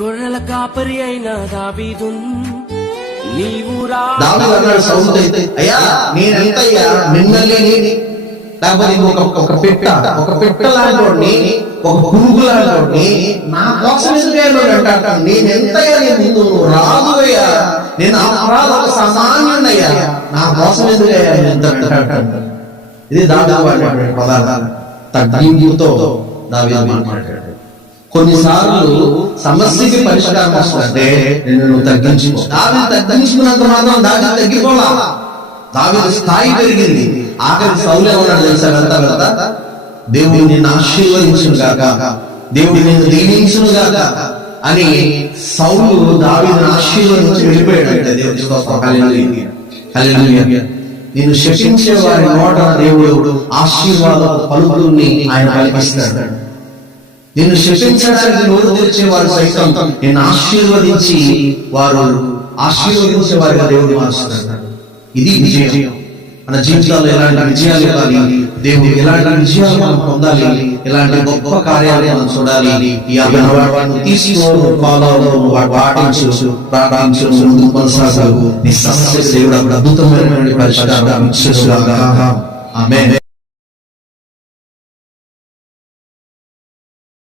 గొర్రెల కాపరి అయిన దావీదున్ నీవు దావీదు అన్నాడు సౌలుతో, అయ్యా నేనెంతయ్యా మిమ్మల్ని లేకపోతే ఒక పెట్ట లాంటి ఒక పురుగు లాంటి నా కోసం అంటాడు. నేనెంతయ్యా నీ ముందు రాదు అయ్యా, నేను అపరాధ సామాన్యుడయ్యా, నా కోసం ఎందుకయ్యా అంటాడు. ఇది దావీదు వాడే పదార్థాలు తగ్గింపుతో దావీదు మాట్లాడాడు. కొన్నిసార్లు సమస్యకి పరిష్కారం వస్తుంటే నువ్వు తగ్గించుకో. దావీదు తగ్గించుకున్నంత మాత్రం దావీదు తగ్గిపోలా, దావీదు స్థాయి పెరిగింది. ఆఖరి సౌలు ఏమన్నాడు తెలుసా? వెళ్తా దేవుడు నిన్ను ఆశీర్వదించును గాక, దేవుడు నిన్ను దీవించును గాక అని సౌలు దావీదును ఆశీర్వదించి వెళ్ళిపోయాడు. దేవుడి స్తోత్రం, హల్లెలూయా హల్లెలూయా. నిన్ను శపించే వారి నోట దేవుడు ఆశీర్వాద పలుకుల్ని ఆయన పలికిస్తాడు. నిన్ను శపించడానికి నోరు తెరిచే వారు సైతం నిన్ను ఆశీర్వదించి ఆశీర్వదించే వారిగా దేవుడు మారుస్తున్నాడు. ఇది విజయం. మన జీవితాల్లో ఎలాంటి విజయాలు ఇవ్వాలి, దేవుడు ఎలాంటి విజయాలు మనం పొందాలి, ఎలాంటి గొప్ప కార్యాలు మనం చూడాలి. ఈ అభినవాన్ని తీసుకో, పాటించు, ప్రార్థించు, ముందుకు కొనసాగు. నీ సమస్య దేవుడు అద్భుతమైన పరిష్కారం ఇచ్చేసుగాక. ఆమేన్.